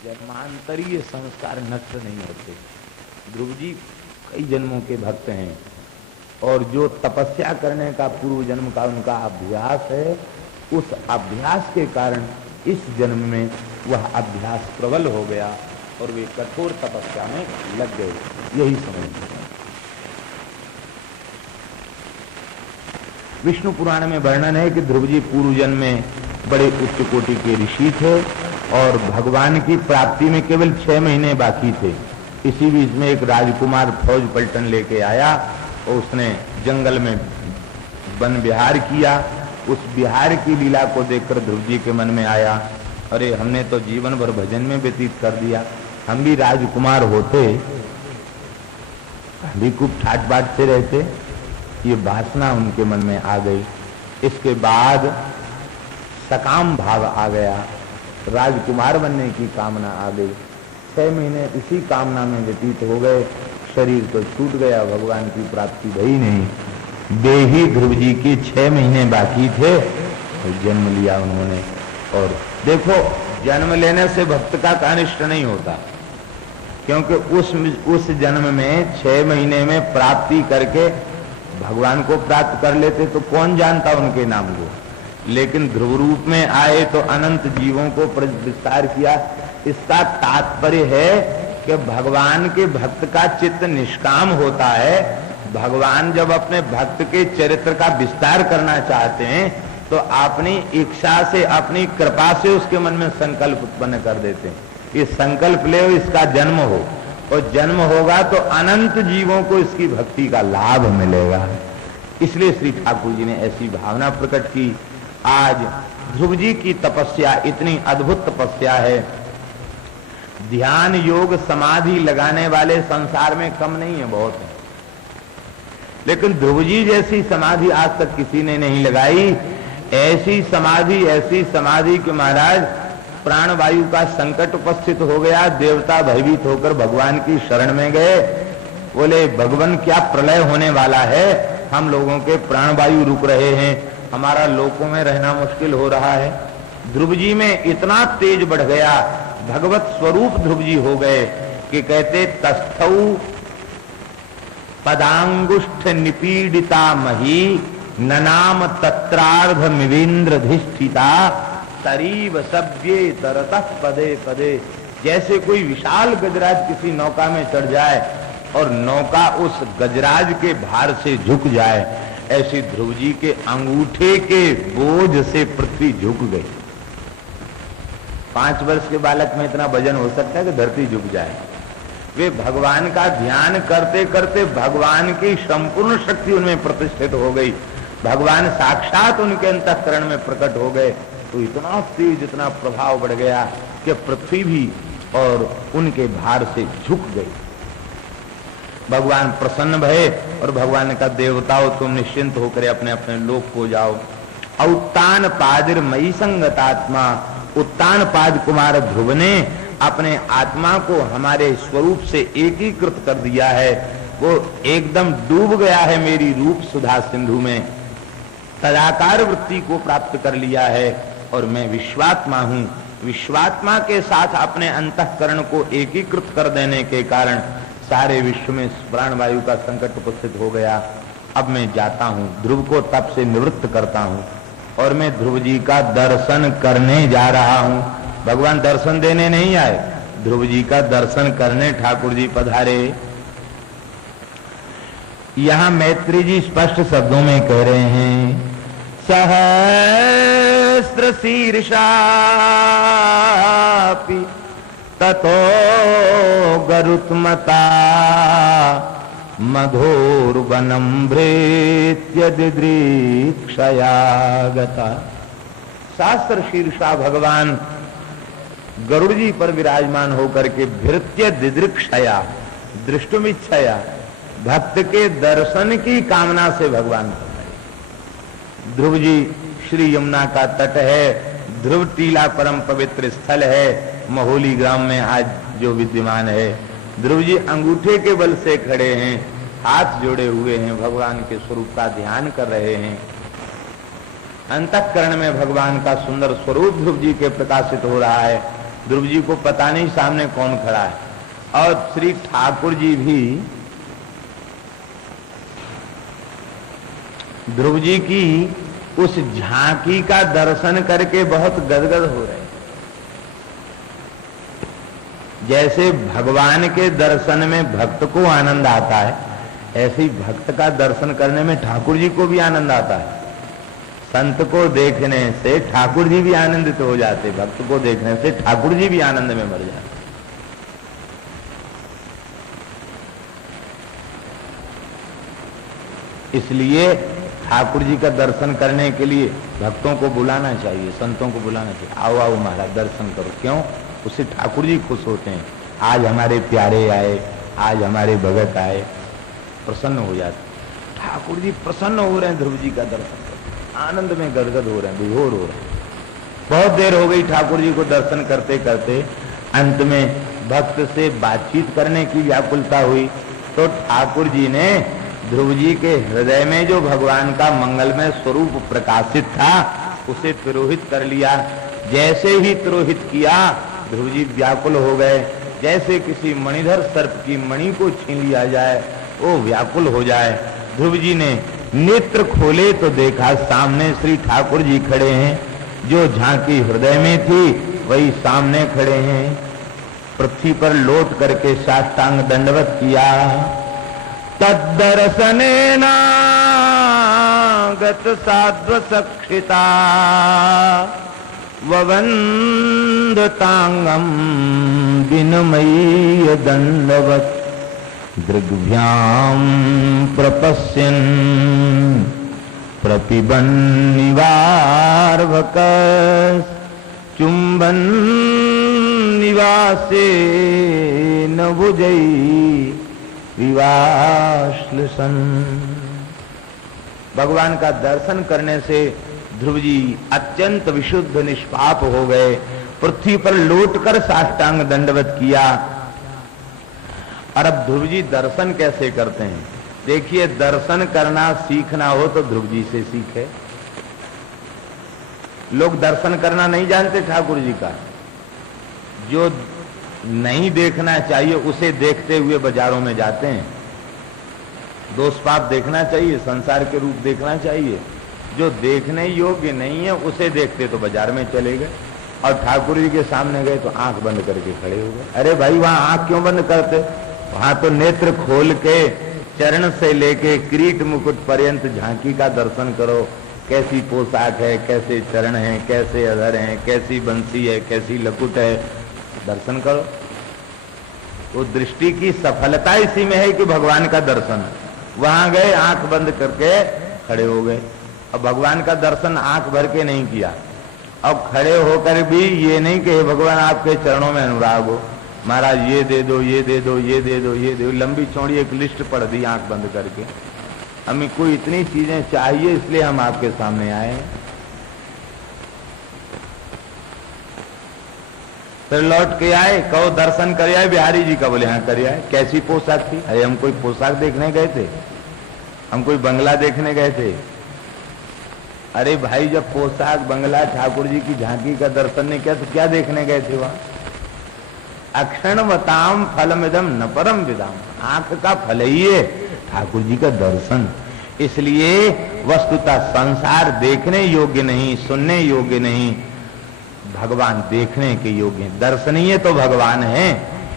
जन्मांतरीय संस्कार नष्ट नहीं होते। ध्रुव जी कई जन्मों के भक्त हैं और जो तपस्या करने का पूर्व जन्म का उनका अभ्यास है, उस अभ्यास के कारण इस जन्म में वह अभ्यास प्रबल हो गया और वे कठोर तपस्या में लग गए। यही समझ विष्णु पुराण में वर्णन है कि ध्रुव जी पूर्व जन्म में बड़े उच्च कोटि के ऋषि थे और भगवान की प्राप्ति में केवल 6 महीने बाकी थे। इसी बीच में एक राजकुमार फौज पलटन लेके आया और उसने जंगल में वन विहार किया। उस विहार की लीला को देखकर ध्रुव जी के मन में आया, अरे हमने तो जीवन भर भजन में व्यतीत कर दिया, हम भी राजकुमार होते, हम भी खूब ठाट बाट से रहते। ये वासना उनके मन में आ गई। इसके बाद सकाम भाव आ गया, राजकुमार बनने की कामना आ गई। 6 महीने इसी कामना में व्यतीत हो गए, शरीर तो छूट गया, भगवान की प्राप्ति भई नहीं। देही ध्रुव जी के 6 महीने बाकी थे तो जन्म लिया उन्होंने। और देखो, जन्म लेने से भक्त का अनिष्ट नहीं होता, क्योंकि उस जन्म में 6 महीने में प्राप्ति करके भगवान को प्राप्त कर लेते तो कौन जानता उनके नाम को। लेकिन ध्रुव रूप में आए तो अनंत जीवों को विस्तार किया। इसका तात्पर्य है कि भगवान के भक्त का चित्त निष्काम होता है। भगवान जब अपने भक्त के चरित्र का विस्तार करना चाहते हैं तो अपनी इच्छा से, अपनी कृपा से उसके मन में संकल्प उत्पन्न कर देते हैं। ये संकल्प ले इसका जन्म हो, और जन्म होगा तो अनंत जीवों को इसकी भक्ति का लाभ मिलेगा। इसलिए श्री ठाकुर जी ने ऐसी भावना प्रकट की। आज ध्रुव जी की तपस्या इतनी अद्भुत तपस्या है, ध्यान योग समाधि लगाने वाले संसार में कम नहीं है, बहुत है। लेकिन ध्रुव जी जैसी समाधि आज तक किसी ने नहीं लगाई। ऐसी समाधि कि महाराज प्राण वायु का संकट उपस्थित हो गया, देवता भयभीत होकर भगवान की शरण में गए। बोले भगवान क्या प्रलय होने वाला है, हम लोगों के प्राण वायु रुक रहे हैं, हमारा लोकों में रहना मुश्किल हो रहा है। ध्रुव जी में इतना तेज बढ़ गया, भगवत स्वरूप ध्रुव जी हो गए कि कहते तस्थौ पदांगुष्ठ निपीडिता मही ननाम तत्रार्ध मिवेंद्रधिष्ठिता तरीव सभ्ये तरतः पदे पदे। जैसे कोई विशाल गजराज किसी नौका में चढ़ जाए और नौका उस गजराज के भार से झुक जाए, ऐसे ध्रुव जी के अंगूठे के बोझ से पृथ्वी झुक गई। 5 वर्ष के बालक में इतना वजन हो सकता है कि धरती झुक जाए। वे भगवान का ध्यान करते करते भगवान की संपूर्ण शक्ति उनमें प्रतिष्ठित हो गई। भगवान साक्षात उनके अंतःकरण में प्रकट हो गए, तो इतना तेज, इतना प्रभाव बढ़ गया कि पृथ्वी भी और उनके भार से झुक गई। भगवान प्रसन्न भये और भगवान ने कहा, देवताओं तुम निश्चिंत होकर अपने अपने लोक को जाओ। उत्तान पादिर मई संगतात्मा, उत्तान पाद कुमार ध्रुव ने अपने आत्मा को हमारे स्वरूप से एकीकृत कर दिया है। वो एकदम डूब गया है मेरी रूप सुधा सिंधु में, तदाकार वृत्ति को प्राप्त कर लिया है और मैं विश्वात्मा हूं। विश्वात्मा के साथ अपने अंतःकरण को एकीकृत कर देने के कारण सारे विश्व में प्राण वायु का संकट उपस्थित हो गया। अब मैं जाता हूं, ध्रुव को तप से निवृत्त करता हूं और मैं ध्रुव जी का दर्शन करने जा रहा हूं। भगवान दर्शन देने नहीं आए, ध्रुव जी का दर्शन करने ठाकुर जी पधारे। यहां मैत्री जी स्पष्ट शब्दों में कह रहे हैं, सहस्र शीर्षापि ततो गरुत्मता मधोर्वनं भृत्य दिदृक्षया गता। सहस्र शीर्षा भगवान गरुड़ जी पर विराजमान होकर के भृत्य दिदृक्षया, दृष्टुमिच्छया, भक्त के दर्शन की कामना से भगवान। ध्रुव जी श्री यमुना का तट है, ध्रुव टीला परम पवित्र स्थल है, महोली ग्राम में आज जो विद्यमान है। ध्रुव जी अंगूठे के बल से खड़े हैं, हाथ जोड़े हुए हैं, भगवान के स्वरूप का ध्यान कर रहे हैं। अंतःकरण में भगवान का सुंदर स्वरूप ध्रुव जी के प्रकाशित हो रहा है। ध्रुव जी को पता नहीं सामने कौन खड़ा है। और श्री ठाकुर जी भी ध्रुव जी की उस झांकी का दर्शन करके बहुत गदगद हो रहे हैं। जैसे भगवान के दर्शन में भक्त को आनंद आता है, ऐसे ही भक्त का दर्शन करने में ठाकुर जी को भी आनंद आता है। संत को देखने से ठाकुर जी भी आनंदित हो जाते, भक्त को देखने से ठाकुर जी भी आनंद में मर जाते। इसलिए ठाकुर जी का दर्शन करने के लिए भक्तों को बुलाना चाहिए, संतों को बुलाना चाहिए। आओ आओ महाराज दर्शन करो। क्यों? उससे ठाकुर जी खुश होते हैं। आज हमारे प्यारे आए, आज हमारे भगत आए, प्रसन्न हो जाते। ठाकुर जी प्रसन्न हो रहे हैं, ध्रुव जी का दर्शन करते, आनंद में गदगद हो रहे हैं, विभोर हो रहे हैं। बहुत देर हो गई ठाकुर जी को दर्शन करते करते। अंत में भक्त से बातचीत करने की व्याकुलता हुई तो ठाकुर जी ने ध्रुव जी के हृदय में जो भगवान का मंगलमय स्वरूप प्रकाशित था उसे तिरोहित कर लिया। जैसे ही तिरोहित किया ध्रुव जी व्याकुल हो गए। जैसे किसी मणिधर सर्प की मणि को छीन लिया जाए वो व्याकुल हो जाए। ध्रुव जी ने नेत्र खोले तो देखा सामने श्री ठाकुर जी खड़े हैं। जो झांकी हृदय में थी वही सामने खड़े हैं। पृथ्वी पर लौट करके साष्टांग दंडवत किया। तद्दर्शनेन गत साध्व सक्षिता ववन्दतांगं विनमय्य दंडवत् दृग्भ्यां प्रपश्यन् प्रपिबन्निवार्भकस् चुम्बन्निवासेन भुजै विवाश्लिसन। भगवान का दर्शन करने से ध्रुव जी अत्यंत विशुद्ध निष्पाप हो गए। पृथ्वी पर लौटकर साष्टांग दंडवत किया। और अब ध्रुव जी दर्शन कैसे करते हैं? देखिए, दर्शन करना सीखना हो तो ध्रुव जी से सीखे। लोग दर्शन करना नहीं जानते ठाकुर जी का। जो नहीं देखना चाहिए उसे देखते हुए बाजारों में जाते हैं। दोष पाप देखना चाहिए, संसार के रूप देखना चाहिए। जो देखने योग्य नहीं है उसे देखते तो बाजार में चले गए और ठाकुर जी के सामने गए तो आंख बंद करके खड़े हो गए। अरे भाई, वहां आंख क्यों बंद करते? वहां तो नेत्र खोल के चरण से लेके किरीट मुकुट पर्यंत झांकी का दर्शन करो। कैसी पोशाक है, कैसे चरण हैं, कैसे अधर हैं, कैसी बंसी है, कैसी लकुट है, दर्शन करो। वो दृष्टि की सफलता इसी में है कि भगवान का दर्शन। वहां गए, आंख बंद करके खड़े हो गए। अब भगवान का दर्शन आंख भर के नहीं किया। अब खड़े होकर भी ये नहीं कि भगवान आपके चरणों में अनुराग हो, महाराज ये दे दो, ये दे दो, ये दे दो, ये दे दो। लंबी चौड़ी एक लिस्ट पढ़ दी आंख बंद करके। हमें कोई इतनी चीजें चाहिए इसलिए हम आपके सामने आए हैं। फिर लौट के आए, कहो दर्शन कर आए बिहारी जी का? बोले हाँ कर आए। कैसी पोशाक थी? अरे हम कोई पोशाक देखने गए थे, हम कोई बंगला देखने गए थे। अरे भाई, जब पोशाक, बंगला, ठाकुर जी की झांकी का दर्शन नहीं किया तो क्या देखने गए थे वहां? अक्षणवताम फलमिदम न परम विदाम। आंख का फल ही है ठाकुर जी का दर्शन। इसलिए वस्तुतः संसार देखने योग्य नहीं, सुनने योग्य नहीं, भगवान देखने के योग्य हैं। दर्शनीय तो भगवान है।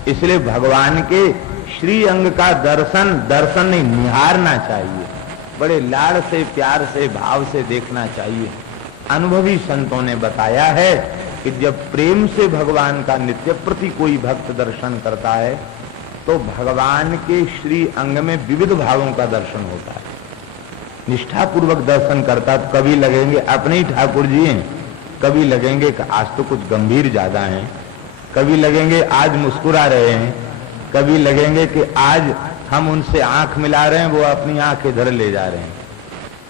इसलिए भगवान के श्री अंग का दर्शन नहीं, निहारना चाहिए। बड़े लाड़ से, प्यार से, भाव से देखना चाहिए। अनुभवी संतों ने बताया है कि जब प्रेम से भगवान का नित्य प्रति कोई भक्त दर्शन करता है तो भगवान के श्री अंग में विविध भावों का दर्शन होता है। निष्ठापूर्वक दर्शन करता तो कभी लगेंगे अपने ही ठाकुर जी हैं, कभी लगेंगे कि आज तो कुछ गंभीर ज्यादा हैं, कभी लगेंगे आज मुस्कुरा रहे हैं, कभी लगेंगे कि आज हम उनसे आंख मिला रहे हैं, वो अपनी आंख इधर ले जा रहे हैं।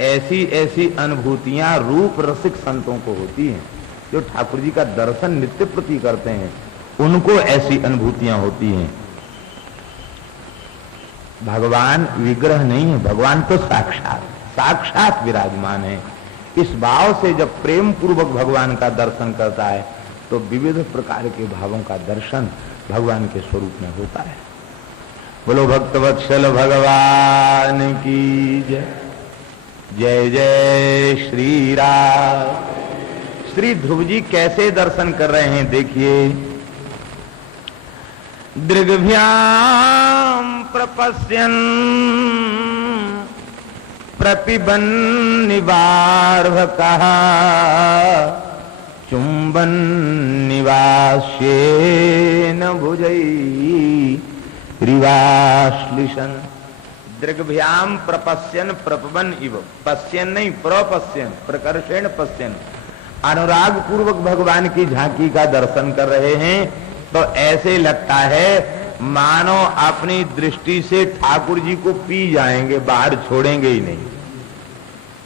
ऐसी ऐसी अनुभूतियां रूप रसिक संतों को होती हैं। जो ठाकुर जी का दर्शन नित्य प्रति करते हैं उनको ऐसी अनुभूतियां होती हैं। भगवान विग्रह नहीं है, भगवान तो साक्षात विराजमान है। इस भाव से जब प्रेम पूर्वक भगवान का दर्शन करता है तो विविध प्रकार के भावों का दर्शन भगवान के स्वरूप में होता है। बोलो भक्तवत्सल भगवान की जय। जय जय श्री राम। श्री ध्रुव जी कैसे दर्शन कर रहे हैं देखिए। दृग्भ्याम प्रपश्यन् प्रतिबन निवार्भकः चुंबन निवास्येन भुजैः रिवाश्लिशन। दृग्भ्याम प्रपश्यन प्रपवन इव, पश्यन नहीं प्रपश्यन, प्रकर्षेण पश्यन, अनुराग पूर्वक भगवान की झांकी का दर्शन कर रहे हैं। तो ऐसे लगता है मानो अपनी दृष्टि से ठाकुर जी को पी जाएंगे, बाहर छोड़ेंगे ही नहीं,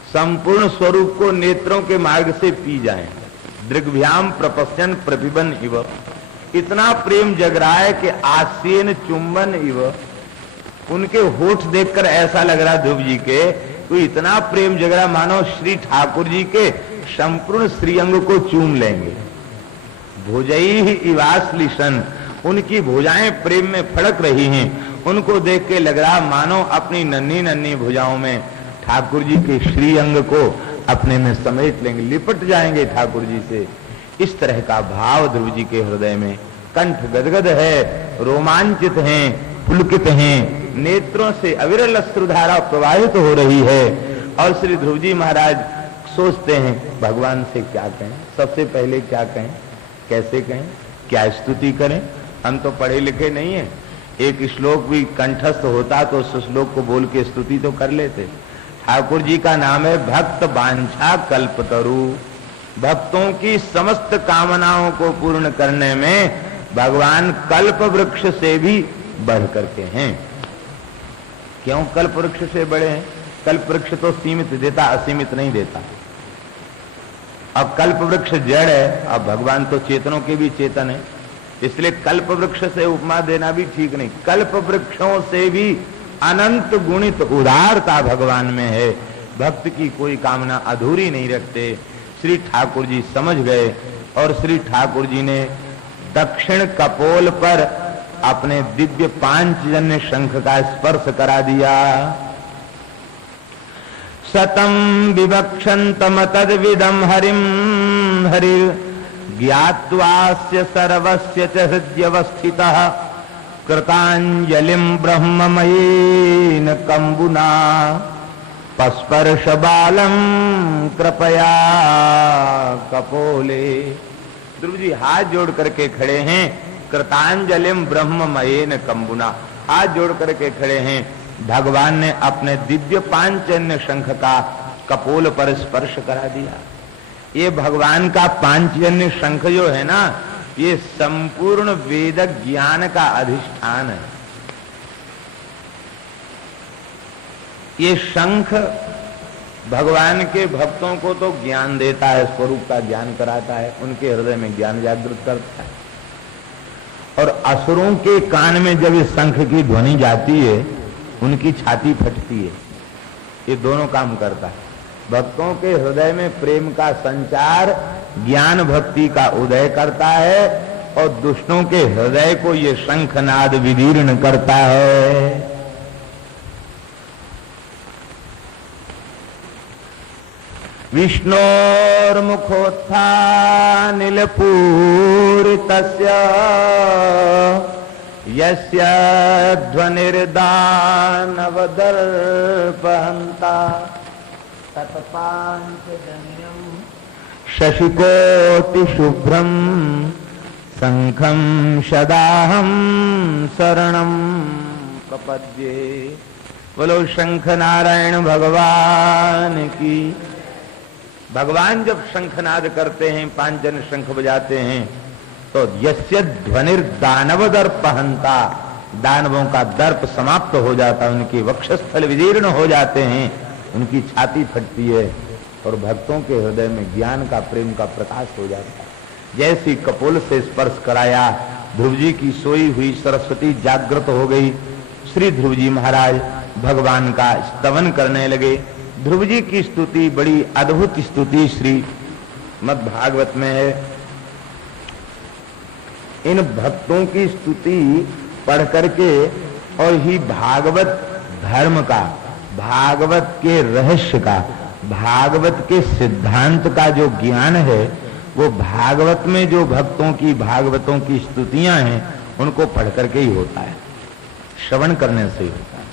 संपूर्ण स्वरूप को नेत्रों के मार्ग से पी जाएंगे। दृग्भ्याम प्रपश्यन प्रतिबन इव, इतना प्रेम जग रहा है कि आस्येन चुंबन इव, उनके होठ देखकर ऐसा लग रहा ध्रुव जी के, तो इतना प्रेम जग रहा मानो श्री ठाकुर जी के संपूर्ण श्रीअंग को चूम लेंगे। भुजैः इवाश्लिशन, उनकी भुजाएं प्रेम में फड़क रही हैं, उनको देख के लग रहा मानो अपनी नन्ही नन्ही भुजाओं में ठाकुर जी के श्रीअंग को अपने में समेट लेंगे, लिपट जाएंगे ठाकुर जी से। इस तरह का भाव ध्रुव जी के हृदय में, कंठ गदगद है, रोमांचित हैं, पुलकित हैं, नेत्रों से अविरल अश्रुधारा प्रवाहित हो रही है। और श्री ध्रुव जी महाराज सोचते हैं भगवान से क्या कहें, सबसे पहले क्या कहें, कैसे कहें, क्या स्तुति करें। हम तो पढ़े लिखे नहीं है, एक श्लोक भी कंठस्थ होता तो उस श्लोक को बोल के स्तुति तो कर लेते। ठाकुर जी का नाम है भक्त वांछा कल्पतरु, भक्तों की समस्त कामनाओं को पूर्ण करने में भगवान कल्प वृक्ष से भी बढ़ करके हैं। क्यों कल्प वृक्ष से बड़े हैं? कल्प वृक्ष तो सीमित देता, असीमित नहीं देता। अब कल्प वृक्ष जड़ है, अब भगवान तो चेतनों के भी चेतन है, इसलिए कल्प वृक्ष से उपमा देना भी ठीक नहीं। कल्प वृक्षों से भी अनंत गुणित उदारता भगवान में है, भक्त की कोई कामना अधूरी नहीं रखते। श्री ठाकुर जी समझ गए और श्री ठाकुर जी ने दक्षिण कपोल पर अपने दिव्य पांचजन्य शंख का स्पर्श करा दिया। सतम विवक्षन्तम तद्विदं हरिम हरिर् ज्ञात्वास्य सर्वस्य च हृद्यवस्थितः कृतांजलिं ब्रह्ममयेन कंबुना पस्पर्श बालम कृपया कपोले। ध्रुव जी हाथ जोड़ करके खड़े हैं, कृतांजलिम ब्रह्ममयेन कंबुना, हाथ जोड़ करके खड़े हैं। भगवान ने अपने दिव्य पांचजन्य शंख का कपोल पर स्पर्श करा दिया। ये भगवान का पांचजन्य शंख जो है ना, ये संपूर्ण वेद ज्ञान का अधिष्ठान है। ये शंख भगवान के भक्तों को तो ज्ञान देता है, स्वरूप का ज्ञान कराता है, उनके हृदय में ज्ञान जागृत करता है। और असुरों के कान में जब इस शंख की ध्वनि जाती है, उनकी छाती फटती है। ये दोनों काम करता है। भक्तों के हृदय में प्रेम का संचार, ज्ञान भक्ति का उदय करता है, और दुष्टों के हृदय को ये शंखनाद विदीर्ण करता है। विष्णोर्मुखोत्थानिलपूरितस्य यस्य ध्वनिर्दानवदर्पहन्ता तत्पांचजन्यं शशिकोटिशुभ्रं शंखं सदाहं शरणं प्रपद्ये। बोलो शंख नारायण भगवान की। भगवान जब शंखनाद करते हैं, पांचजन्य शंख बजाते हैं, तो यस्य ध्वनिर दानव दर्पहन्ता, दानवों का दर्प समाप्त हो जाता है, उनके वक्षस्थल विदीर्ण हो जाते हैं, उनकी छाती फटती है, और भक्तों के हृदय में ज्ञान का प्रेम का प्रकाश हो जाता है। जैसी कपोल से स्पर्श कराया, ध्रुव जी की सोई हुई सरस्वती जागृत हो गई। श्री ध्रुव जी महाराज भगवान का स्तवन करने लगे। ध्रुव जी की स्तुति बड़ी अद्भुत स्तुति श्री मद्भागवत में है। इन भक्तों की स्तुति पढ़ करके और ही भागवत धर्म का, भागवत के रहस्य का, भागवत के सिद्धांत का जो ज्ञान है वो भागवत में जो भक्तों की, भागवतों की स्तुतियां हैं उनको पढ़ करके ही होता है, श्रवण करने से ही होता है।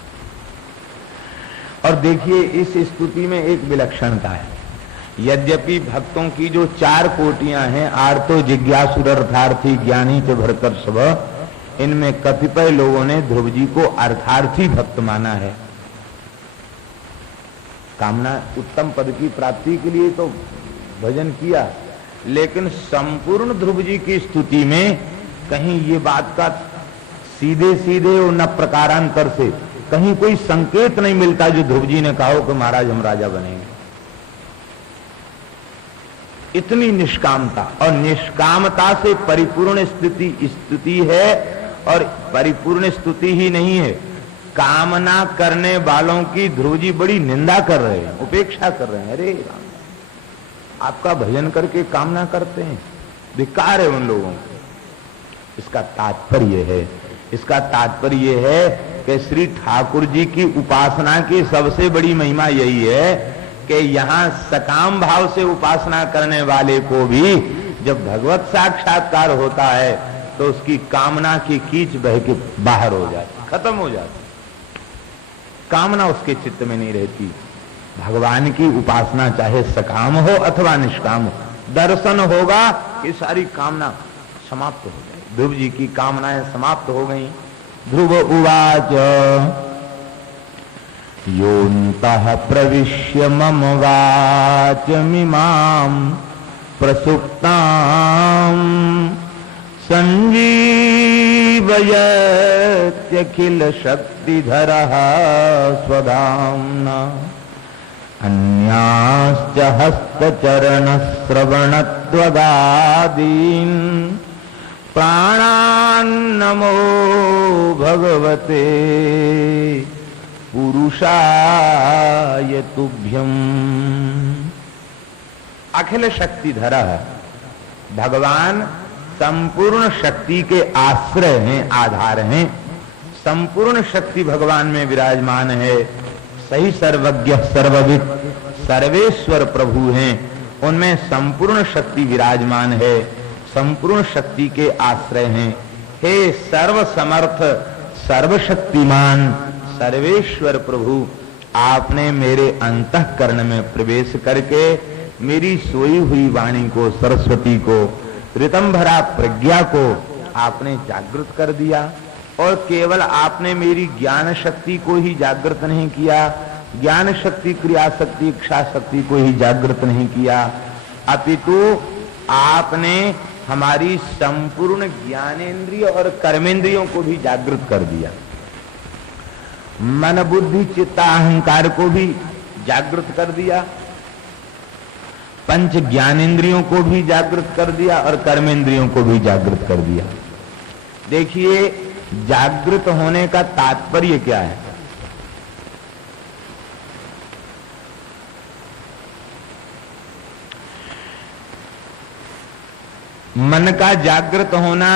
और देखिए इस स्तुति में एक विलक्षणता है। यद्यपि भक्तों की जो 4 कोटियां हैं, आर्तो जिज्ञासु अर्थार्थी ज्ञानी च भरतर सब, इनमें कतिपय लोगों ने ध्रुव जी को अर्थार्थी भक्त माना है। कामना उत्तम पद की प्राप्ति के लिए तो भजन किया, लेकिन संपूर्ण ध्रुव जी की स्तुति में कहीं ये बात का सीधे सीधे और न प्रकारांतर से कहीं कोई संकेत नहीं मिलता जो ध्रुव जी ने कहा कि महाराज हम राजा बनेंगे। इतनी निष्कामता, और निष्कामता से परिपूर्ण स्तुति है। और परिपूर्ण स्तुति ही नहीं है, कामना करने वालों की ध्रुव जी बड़ी निंदा कर रहे हैं, उपेक्षा कर रहे हैं। अरे राम, आपका भजन करके कामना करते हैं, धिक्कार है उन लोगों को। इसका तात्पर्य है कि श्री ठाकुर जी की उपासना की सबसे बड़ी महिमा यही है कि यहां सकाम भाव से उपासना करने वाले को भी जब भगवत साक्षात्कार होता है तो उसकी कामना की कीच बह के बाहर हो जाती, खत्म हो जाती, कामना उसके चित्त में नहीं रहती। भगवान की उपासना चाहे सकाम हो अथवा निष्काम हो, दर्शन होगा कि सारी कामना समाप्त हो जाए। ध्रुव जी की कामनाएं समाप्त हो गई। ध्रुव उवाच योऽन्तः प्रविश्य मम वाचमिमां प्रसुप्तां संजीवयत्यखिल शक्तिधरः स्वधाम्ना अन्याश्च हस्तचरणश्रवणत्वगादीन् प्राणान्नमो भगवते पुरुषाय तुभ्यम्। अखिल शक्तिधर भगवान संपूर्ण शक्ति के आश्रय हैं, आधार हैं। संपूर्ण शक्ति भगवान में विराजमान है। सही सर्वज्ञ सर्वविद सर्वेश्वर प्रभु हैं, उनमें संपूर्ण शक्ति विराजमान है, संपूर्ण शक्ति के आश्रय हैं। हे सर्व समर्थ सर्वशक्तिमान सर्वेश्वर प्रभु, आपने मेरे अंतःकरण में प्रवेश करके मेरी सोई हुई वाणी को, सरस्वती को, ऋतंभरा प्रज्ञा को आपने जागृत कर दिया। और केवल आपने मेरी ज्ञान शक्ति को ही जागृत नहीं किया, ज्ञान शक्ति, क्रिया शक्ति, इच्छा शक्ति को ही जागृत नहीं किया, अपितु आपने हमारी संपूर्ण ज्ञानेन्द्रिय और कर्मेंद्रियों को भी जागृत कर दिया। मन बुद्धि चित्ता अहंकार को भी जागृत कर दिया, पंच ज्ञानेन्द्रियों को भी जागृत कर दिया और कर्मेंद्रियों को भी जागृत कर दिया। देखिए जागृत होने का तात्पर्य क्या है? मन का जागृत होना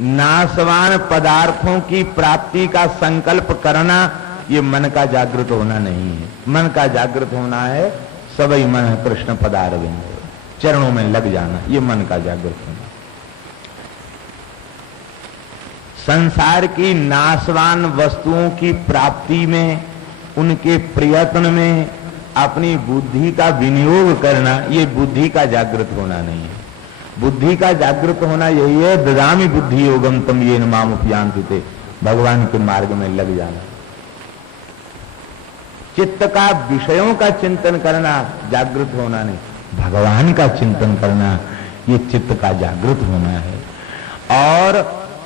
नाशवान पदार्थों की प्राप्ति का संकल्प करना, ये मन का जागृत होना नहीं है। मन का जागृत होना है सबई मन कृष्ण पदारविंद, चरणों में लग जाना, ये मन का जागृत होना। संसार की नाशवान वस्तुओं की प्राप्ति में, उनके प्रयत्न में अपनी बुद्धि का विनियोग करना, ये बुद्धि का जागृत होना नहीं है। बुद्धि का जागृत होना यही है, ददामि बुद्धि योगम तम येन माम उपयान्ति ते, भगवान के मार्ग में लग जाना। चित्त का विषयों का चिंतन करना जागृत होना नहीं, भगवान का चिंतन करना ये चित्त का जागृत होना है। और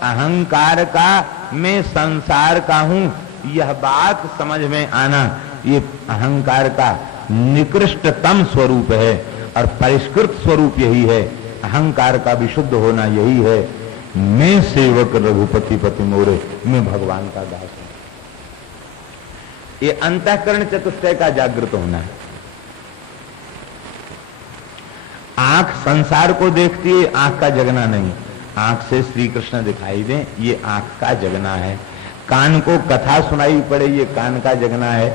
अहंकार का, मैं संसार का हूं, यह बात समझ में आना, ये अहंकार का निकृष्टतम स्वरूप है और परिष्कृत स्वरूप यही है। अहंकार का विशुद्ध होना यही है, मैं सेवक रघुपति पति मोरे, मैं भगवान का दास हूं। ये अंतःकरण चतुष्टय का जागृत होना है। आंख संसार को देखती है, आंख का जगना नहीं। आंख से श्री कृष्ण दिखाई दे, ये आंख का जगना है। कान को कथा सुनाई पड़े, ये कान का जगना है।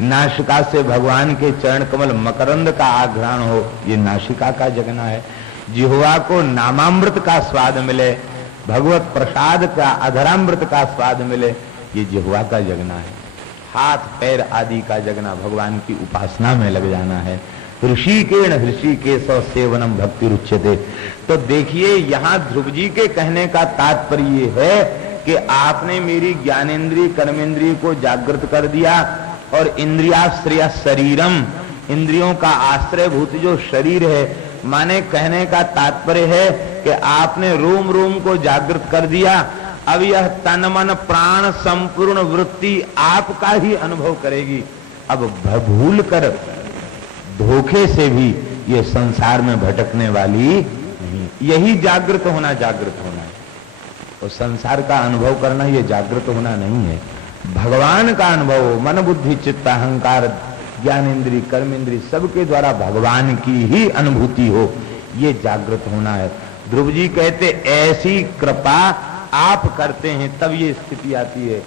नासिका से भगवान के चरण कमल मकरंद का आघ्राण हो, ये नासिका का जगना है। जिह्वा को नामामृत का स्वाद मिले, भगवत प्रसाद का अधरामृत का स्वाद मिले, ये जिह्वा का जगना है। हाथ पैर आदि का जगना भगवान की उपासना में लग जाना है। ऋषिकेण ऋषिकेश सेवनम भक्ति रुच्यते। तो देखिए यहाँ ध्रुव जी के कहने का तात्पर्य ये है कि आपने मेरी ज्ञानेन्द्रिय कर्मेंद्रिय को जागृत कर दिया और इंद्रियाश्रय शरीरम, इंद्रियों का आश्रयभूत जो शरीर है, माने कहने का तात्पर्य है कि आपने रोम रोम को जागृत कर दिया। अब यह तन मन प्राण संपूर्ण वृत्ति आपका ही अनुभव करेगी। अब भूल कर धोखे से भी ये संसार में भटकने वाली नहीं। यही जागृत होना, जागृत होना है। और संसार का अनुभव करना ये जागृत होना नहीं है। भगवान का अनुभव हो, मन बुद्धि चित्त अहंकार ज्ञानेन्द्रिय कर्मेंद्रिय सबके द्वारा भगवान की ही अनुभूति हो, ये जागृत होना है। ध्रुव जी कहते ऐसी कृपा आप करते हैं तब ये स्थिति आती है।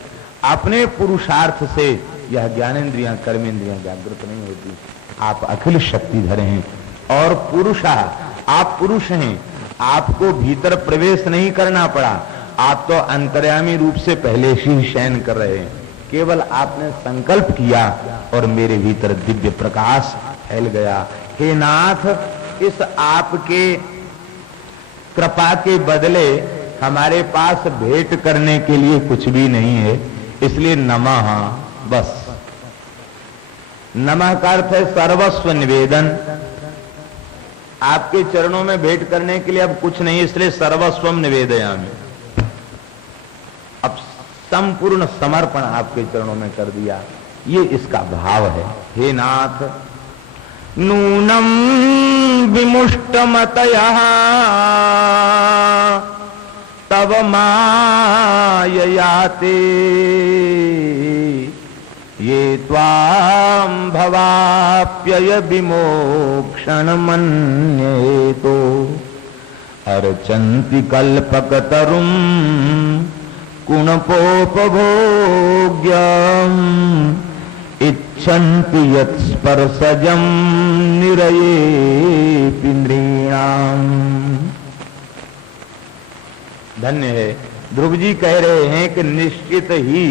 अपने पुरुषार्थ से यह ज्ञानेन्द्रियां कर्मेंद्रियां जागृत नहीं होती। आप अखिल शक्तिधर हैं और पुरुषा, आप पुरुष हैं। आपको भीतर प्रवेश नहीं करना पड़ा, आप तो अंतर्यामी रूप से पहले ही शयन कर रहे हैं। केवल आपने संकल्प किया और मेरे भीतर दिव्य प्रकाश फैल गया। हे नाथ, इस आपके कृपा के बदले हमारे पास भेंट करने के लिए कुछ भी नहीं है, इसलिए नमः, बस। नमः का अर्थ है सर्वस्व निवेदन। आपके चरणों में भेंट करने के लिए अब कुछ नहीं, इसलिए सर्वस्वम निवेदयामि। अब संपूर्ण समर्पण आपके चरणों में कर दिया, ये इसका भाव है। हे नाथ, नूनम विमुष्टमतयः तव माययाते ये त्वां भवाप्यय विमोक्षण मन्येतो अर्चन्ति कल्पकतरुं कुणपोपभोग्यम् इच्छन्ति यत्स्पर्शजं निरयेऽपि नृणाम्। धन्य है। ध्रुव जी कह रहे हैं कि निश्चित ही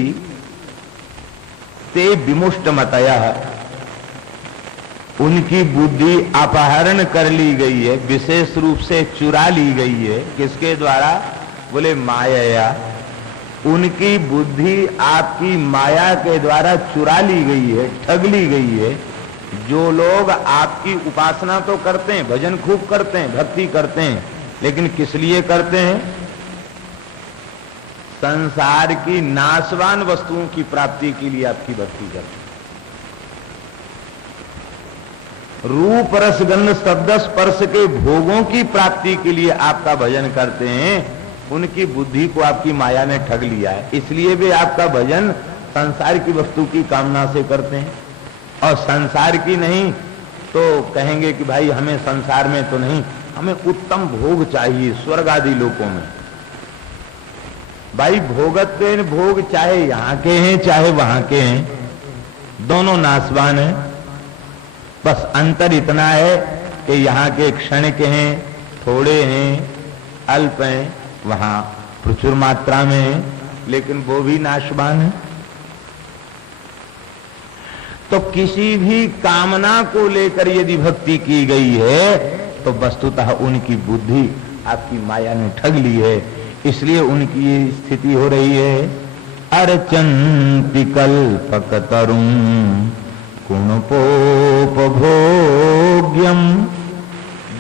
ते विमुष्टमतयः, उनकी बुद्धि अपहरण कर ली गई है, विशेष रूप से चुरा ली गई है। किसके द्वारा? बोले माया। उनकी बुद्धि आपकी माया के द्वारा चुरा ली गई है, ठग ली गई है। जो लोग आपकी उपासना तो करते हैं, भजन खूब करते हैं, भक्ति करते हैं, लेकिन किस लिए करते हैं? संसार की नाशवान वस्तुओं की प्राप्ति के लिए आपकी भक्ति करते हैं। रूप रस गंध शब्द स्पर्श के भोगों की प्राप्ति के लिए आपका भजन करते हैं। उनकी बुद्धि को आपकी माया ने ठग लिया है, इसलिए वे आपका भजन संसार की वस्तु की कामना से करते हैं। और संसार की नहीं तो कहेंगे कि भाई हमें संसार में तो नहीं, हमें उत्तम भोग चाहिए स्वर्ग आदि लोकों में। भाई भोगत्वेन भोग चाहे यहां के हैं चाहे वहां के हैं, दोनों नाशवान हैं। बस अंतर इतना है कि यहां के क्षण के हैं, थोड़े हैं, अल्प हैं, वहां प्रचुर मात्रा में है, लेकिन वो भी नाशवान है। तो किसी भी कामना को लेकर यदि भक्ति की गई है तो वस्तुतः उनकी बुद्धि आपकी माया ने ठग ली है, इसलिए उनकी ये स्थिति हो रही है। अर्चन्ति कल्पकतरुं कुणपोपभोग्यम,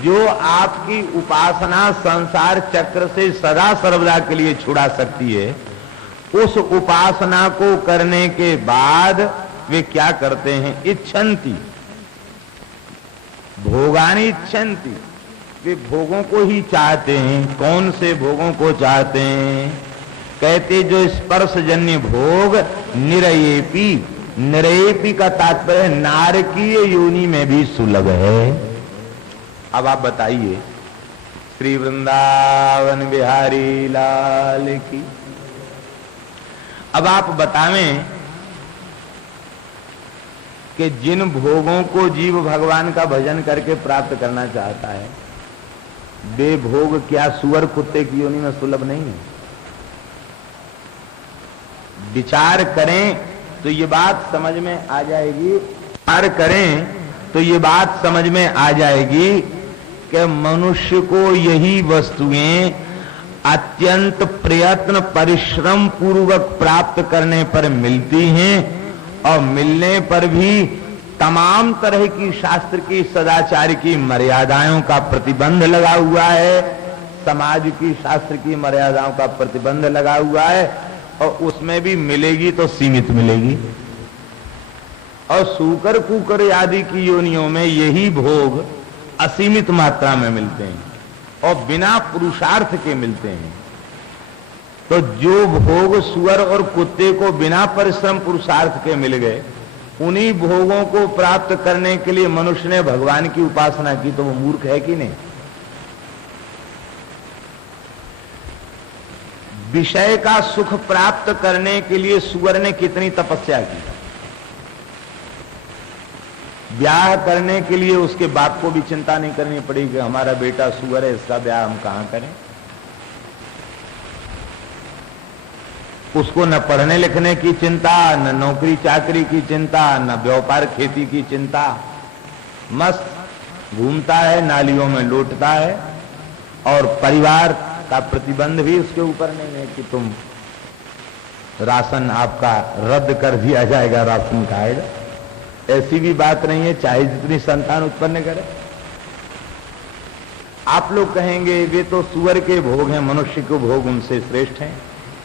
जो आपकी उपासना संसार चक्र से सदा सर्वदा के लिए छुड़ा सकती है, उस उपासना को करने के बाद वे क्या करते हैं? इच्छन्ति, भोगानि इच्छन्ति, वे भोगों को ही चाहते हैं। कौन से भोगों को चाहते हैं? कहते जो स्पर्शजन्य भोग निरयेपि, निरयेपि का तात्पर्य नारकीय योनि में भी सुलभ है। अब आप बताइए, श्री वृंदावन बिहारी लाल की। अब आप बतावें कि जिन भोगों को जीव भगवान का भजन करके प्राप्त करना चाहता है, वे भोग क्या सुअर कुत्ते की योनि में सुलभ नहीं है? विचार करें तो ये बात समझ में आ जाएगी, विचार करें तो ये बात समझ में आ जाएगी कि मनुष्य को यही वस्तुएं अत्यंत प्रयत्न परिश्रम पूर्वक प्राप्त करने पर मिलती हैं, और मिलने पर भी तमाम तरह की शास्त्र की सदाचार की मर्यादाओं का प्रतिबंध लगा हुआ है, समाज की शास्त्र की मर्यादाओं का प्रतिबंध लगा हुआ है, और उसमें भी मिलेगी तो सीमित मिलेगी। और सूकर कुकर आदि की योनियों में यही भोग असीमित मात्रा में मिलते हैं और बिना पुरुषार्थ के मिलते हैं। तो जो भोग सुअर और कुत्ते को बिना परिश्रम पुरुषार्थ के मिल गए, उन्हीं भोगों को प्राप्त करने के लिए मनुष्य ने भगवान की उपासना की, तो वो मूर्ख है कि नहीं? विषय का सुख प्राप्त करने के लिए सुअर ने कितनी तपस्या की। ब्याह करने के लिए उसके बाप को भी चिंता नहीं करनी पड़ी कि हमारा बेटा सुअर है, इसका ब्याह हम कहां करें। उसको न पढ़ने लिखने की चिंता, न नौकरी चाकरी की चिंता, न व्यापार खेती की चिंता। मस्त घूमता है, नालियों में लौटता है, और परिवार का प्रतिबंध भी उसके ऊपर नहीं है कि तुम राशन आपका रद्द कर दिया जाएगा, राशन का आएगा, ऐसी भी बात नहीं है, चाहे जितनी संतान उत्पन्न करे। आप लोग कहेंगे वे तो सुअर के भोग हैं, मनुष्य के भोग उनसे श्रेष्ठ हैं।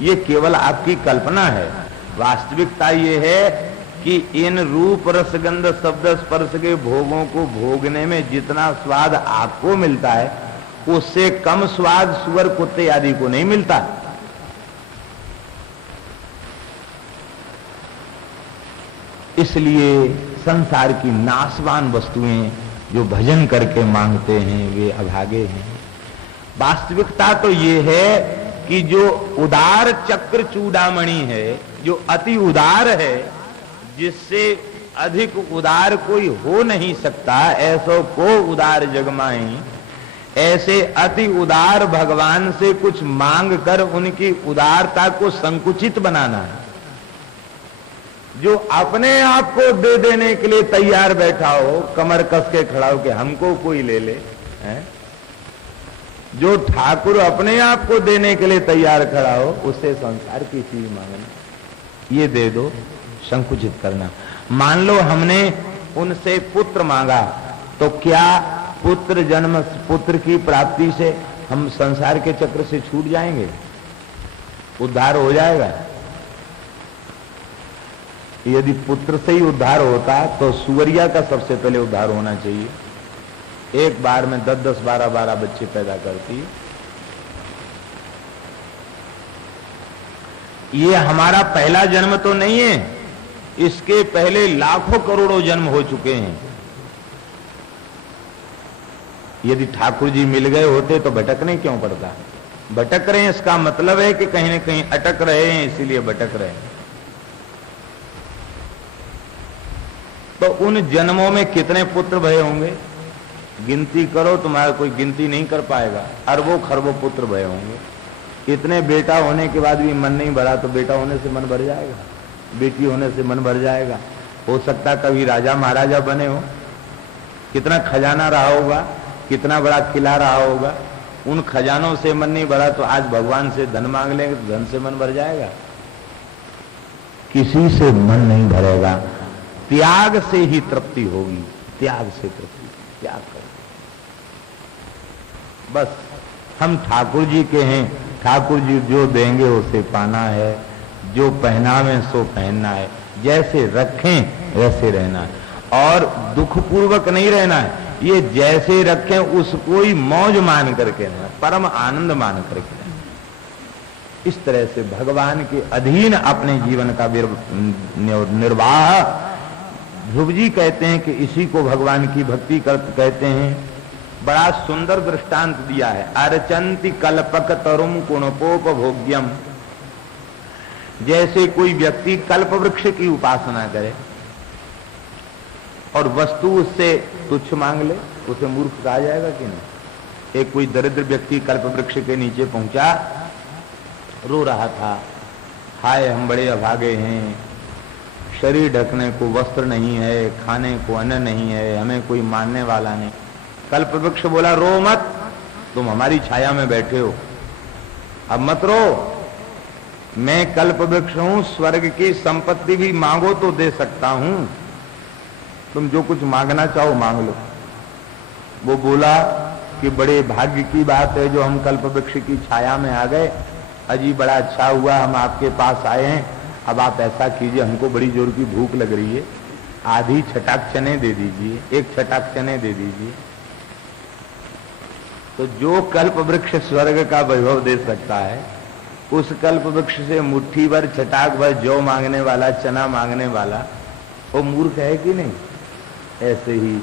ये केवल आपकी कल्पना है। वास्तविकता ये है कि इन रूप रसगंध शब्द स्पर्श के भोगों को भोगने में जितना स्वाद आपको मिलता है, उससे कम स्वाद सुअर कुत्ते आदि को नहीं मिलता। इसलिए संसार की नाशवान वस्तुएं जो भजन करके मांगते हैं वे अभागे हैं। वास्तविकता तो ये है कि जो उदार चक्र चूड़ामणि है, जो अति उदार है, जिससे अधिक उदार कोई हो नहीं सकता, ऐसो को उदार जगमाई, ऐसे अति उदार भगवान से कुछ मांग कर उनकी उदारता को संकुचित बनाना है। जो अपने आप को दे देने के लिए तैयार बैठा हो, कमर कस के खड़ा हो कि हमको कोई ले ले, है? जो ठाकुर अपने आप को देने के लिए तैयार खड़ा हो, उससे संसार की चीज मांगना, ये दे दो, संकुचित करना। मान लो हमने उनसे पुत्र मांगा, तो क्या पुत्र जन्म, पुत्र की प्राप्ति से हम संसार के चक्र से छूट जाएंगे? उद्धार हो जाएगा? यदि पुत्र से ही उद्धार होता तो सुअरिया का सबसे पहले उद्धार होना चाहिए। एक बार में 10-10, 12-12 बच्चे पैदा करती। ये हमारा पहला जन्म तो नहीं है, इसके पहले लाखों करोड़ों जन्म हो चुके हैं। यदि ठाकुर जी मिल गए होते तो भटकने क्यों पड़ता? भटक रहे हैं, इसका मतलब है कि कहीं न कहीं अटक रहे हैं, इसीलिए भटक रहे हैं। तो उन जन्मों में कितने पुत्र भय होंगे? गिनती करो, तुम्हारा कोई गिनती नहीं कर पाएगा। अरबों खरबों पुत्र भय होंगे। इतने बेटा होने के बाद भी मन नहीं भरा, तो बेटा होने से मन भर जाएगा, बेटी होने से मन भर जाएगा। हो सकता कभी राजा महाराजा बने हो, कितना खजाना रहा होगा, कितना बड़ा किला रहा होगा, उन खजानों से मन नहीं भरा, तो आज भगवान से धन मांग लेंगे तो धन से मन भर जाएगा? किसी से मन नहीं भरेगा। त्याग से ही तृप्ति होगी, त्याग से तृप्ति। त्याग करो बस। हम ठाकुर जी के हैं, ठाकुर जी जो देंगे उसे पाना है, जो पहनावे सो पहनना है, जैसे रखें वैसे रहना है, और दुख पूर्वक नहीं रहना है। ये जैसे रखें उसको ही मौज मान करके रहना, परम आनंद मान करके रहना। इस तरह से भगवान के अधीन अपने जीवन का निर्वाह। ध्रुव जी कहते हैं कि इसी को भगवान की भक्ति कहते हैं। बड़ा सुंदर दृष्टांत दिया है। अर्चंति कल्पक तरुम कुणपोपभोग्यम, जैसे कोई व्यक्ति कल्प वृक्ष की उपासना करे और वस्तु उससे तुच्छ मांग ले, उसे मूर्ख कहा जाएगा कि नहीं। एक कोई दरिद्र व्यक्ति कल्प वृक्ष के नीचे पहुंचा, रो रहा था, हाय हम बड़े अभागे हैं, शरीर ढकने को वस्त्र नहीं है, खाने को अन्न नहीं है, हमें कोई मानने वाला नहीं। कल्प वृक्ष बोला रो मत, तुम हमारी छाया में बैठे हो, अब मत रो, मैं कल्प वृक्ष हूं, स्वर्ग की संपत्ति भी मांगो तो दे सकता हूं, तुम जो कुछ मांगना चाहो मांग लो। वो बोला कि बड़े भाग्य की बात है जो हम कल्प वृक्ष की छाया में आ गए, अजी बड़ा अच्छा हुआ हम आपके पास आए हैं। अब आप ऐसा कीजिए, हमको बड़ी जोर की भूख लग रही है, आधी छटाक चने दे दीजिए, एक छटाक चने दे दीजिए। तो जो कल्प वृक्ष स्वर्ग का वैभव दे सकता है, उस कल्प वृक्ष से मुट्ठी भर छटाक भर जौ मांगने वाला, चना मांगने वाला, वो मूर्ख है कि नहीं। ऐसे ही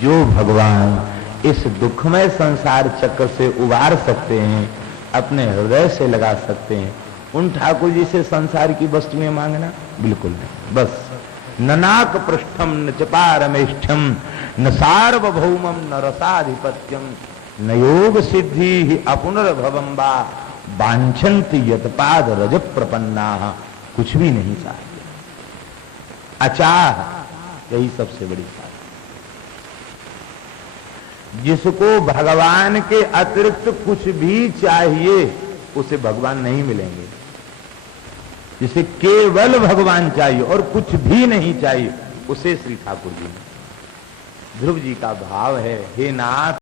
जो भगवान इस दुखमय संसार चक्र से उबार सकते हैं, अपने हृदय से लगा सकते हैं, उन ठाकुर जी से संसार की वस्तुएं मांगना बिल्कुल नहीं। बस ननाक पृष्ठम न चपारमेष्ठम न सार्वभौमम न रसाधिपत्यम न योग सिद्धि ही अपुनर्भवम वा वांछन्ति यतपाद रज प्रपन्ना, कुछ भी नहीं चाहिए, अचाह, यही सबसे बड़ी बात। जिसको भगवान के अतिरिक्त कुछ भी चाहिए उसे भगवान नहीं मिलेंगे। जिसे केवल भगवान चाहिए और कुछ भी नहीं चाहिए, उसे श्री ठाकुर जी ने। ध्रुव जी का भाव है, हे नाथ